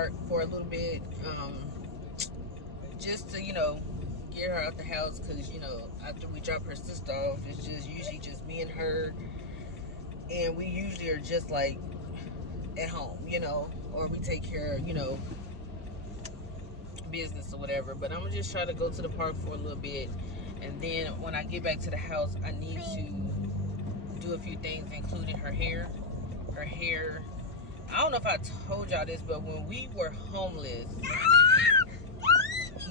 park for a little bit, just to, get her out the house, because, after we drop her sister off, it's just usually just me and her, and we usually are just like at home, or we take care of, business or whatever. But I'm gonna just try to go to the park for a little bit, and then when I get back to the house, I need to do a few things, including her hair. Her hair, I don't know if I told y'all this, but when we were homeless,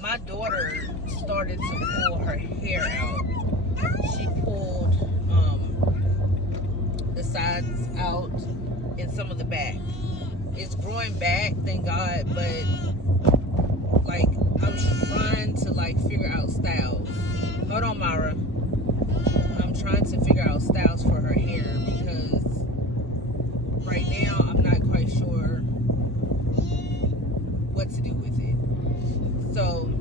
my daughter started to pull her hair out. She pulled the sides out and some of the back. It's growing back, thank God, but like I'm trying to figure out styles. Hold on, Myra. I'm trying to figure out styles for her hair, because right now I'm not quite sure what to do with it. So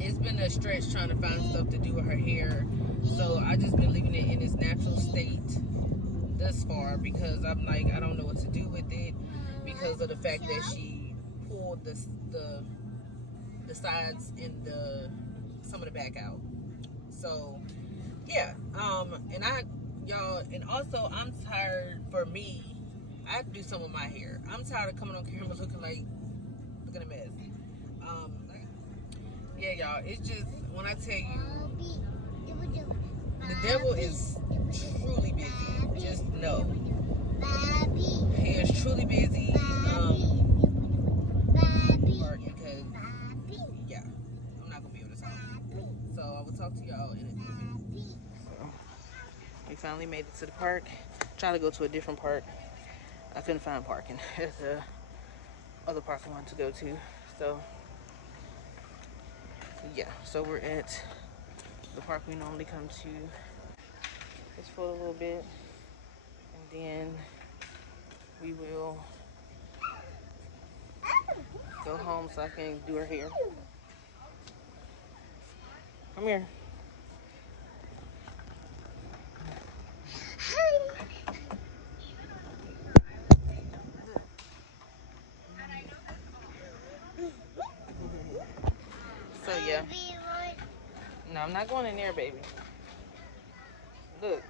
it's been a stretch trying to find stuff to do with her hair. So I just been leaving it in its natural state thus far, because I'm like, I don't know what to do with it, because of the fact that she pulled the sides and some of the back out. So yeah, and also I'm tired. For me, I have to do some of my hair. I'm tired of coming on camera looking a mess. Yeah, y'all, it's just, when I tell you, the devil is truly busy. Just know he is truly busy. Because yeah, I'm not gonna be able to talk. So I will talk to y'all in a minute. So we finally made it to the park. Trying to go to a different park. I couldn't find parking at the other park I wanted to go to. So yeah, so we're at the park we normally come to. Just for a little bit, and then we will go home so I can do her hair. Come here. So yeah. No, I'm not going in there, baby. Look.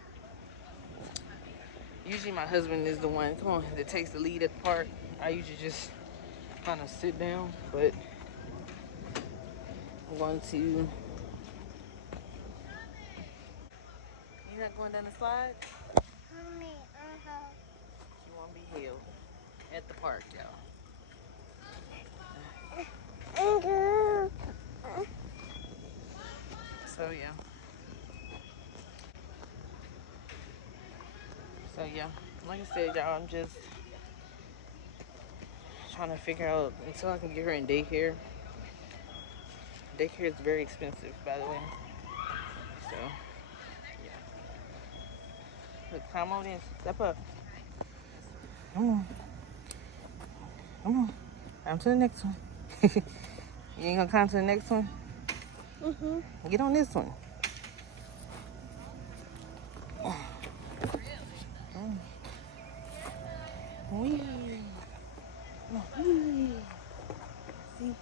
Usually my husband is the one, that takes the lead at the park. I usually just kind of sit down, but I'm going to... You're not going down the slide? You want to be held at the park, y'all. So yeah. Like I said, y'all, I'm just trying to figure out until I can get her in daycare. Daycare is very expensive, by the way. So yeah. Look, climb on in. Step up. Come on. Come on. Climb to the next one. You ain't gonna climb to the next one? Get on this one. Wee. Come on. Wee. See? You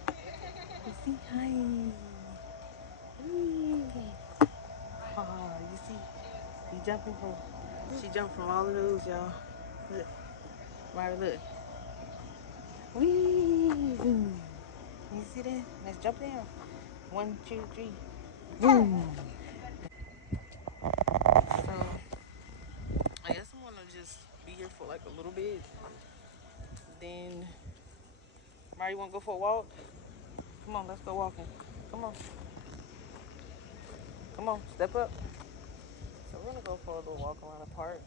see? Hi. Wee. Oh, you see? She jumped from all of those, y'all. Look. Right, look. Wee. You see that? Let's jump down. 1, 2, 3. Boom. So, I guess I'm gonna just be here for like a little bit. Then, Mari, you wanna go for a walk? Come on, let's go walking. Come on. Come on, step up. So we're gonna go for a little walk around the park.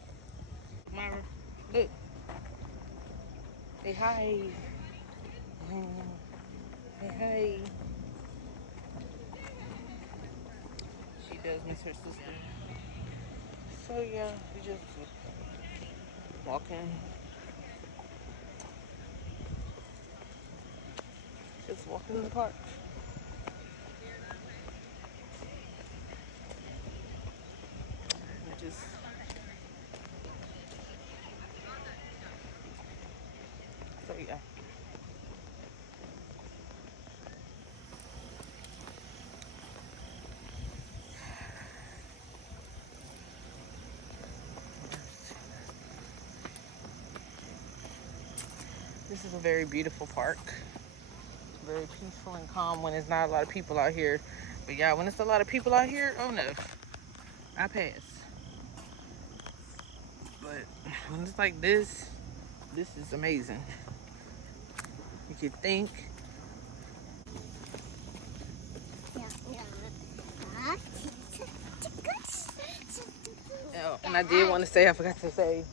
Myra, look. Say hi. Say hi. She does miss her sister. So yeah, we just walking. Just walking in the park. And just so yeah. This is a very beautiful park. Very peaceful and calm when there's not a lot of people out here. But yeah, when it's a lot of people out here, oh no, I pass. But when it's like this is amazing. You can think. Oh, and I did want to say, I forgot to say,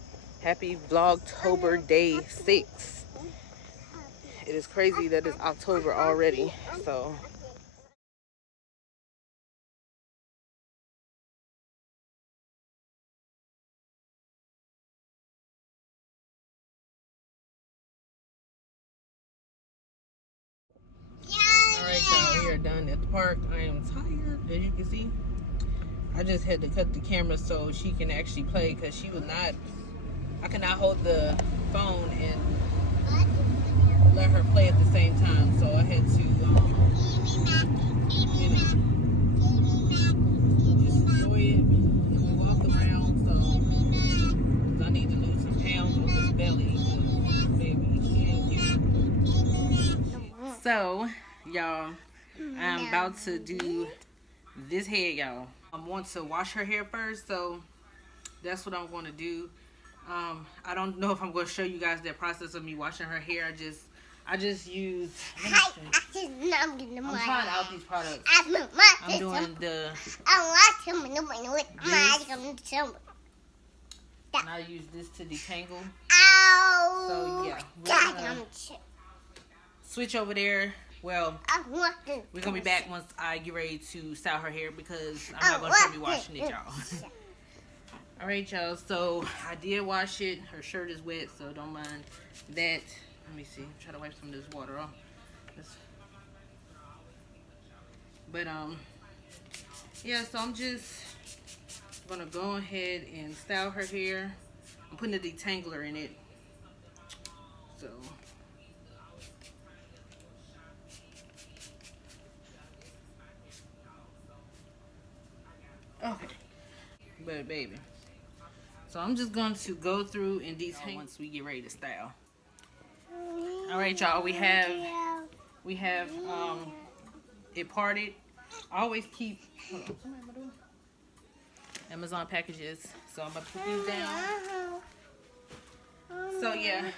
happy Vlogtober Day 6. It is crazy that it's October already, so. Alright y'all, we are done at the park. I am tired, as you can see. I just had to cut the camera so she can actually play, because she was not, I could not hold the phone and let her play at the same time, so I had to, you know, just enjoy it and we walk around. So, because I need to lose some pounds on this belly, baby, she ain't cute. So, y'all, I'm about to do this head, y'all. I want to wash her hair first, so that's what I'm going to do. I don't know if I'm going to show you guys that process of me washing her hair. I just use. I'm trying out these products. I'm doing the. And I use this to detangle. So yeah, we're gonna switch over there. Well, we're gonna be back once I get ready to style her hair, because I'm not gonna show me washing it, y'all. All right, y'all. So I did wash it. Her shirt is wet, so don't mind that. Let me see. Try to wipe some of this water off. But yeah. So I'm just gonna go ahead and style her hair. I'm putting a detangler in it. So. Okay. But baby. So I'm just going to go through and detangle once we get ready to style. All right, y'all. We have it parted. I always keep Amazon packages. So I'm about to put these down. So yeah.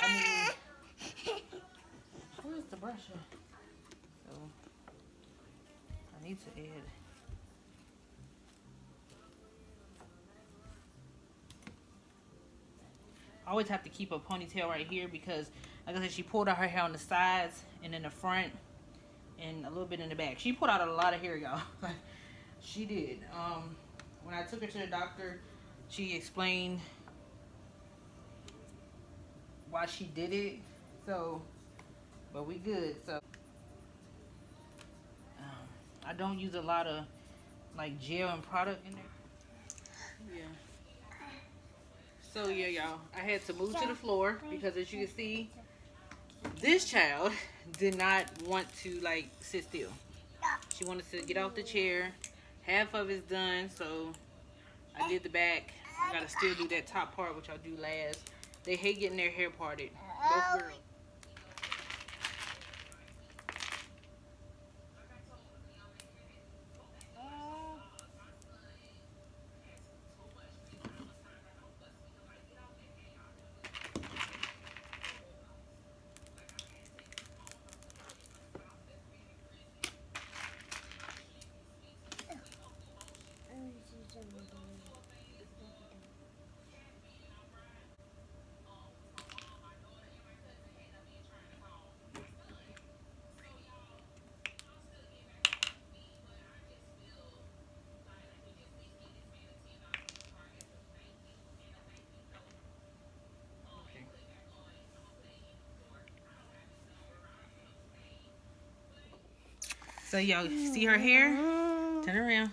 I mean, where's the brush at? So I need to add. I always have to keep a ponytail right here, because like I said, she pulled out her hair on the sides and in the front and a little bit in the back. She pulled out a lot of hair, y'all. She did. When I took her to the doctor, she explained why she did it. So, but we good. So I don't use a lot of like gel and product in there. Yeah. So yeah, y'all, I had to move to the floor because, as you can see, this child did not want to like sit still. She wanted to get off the chair. Half of it's done, so I did the back. I gotta still do that top part, which I'll do last. They hate getting their hair parted. Both girls. So y'all see her hair? Turn around.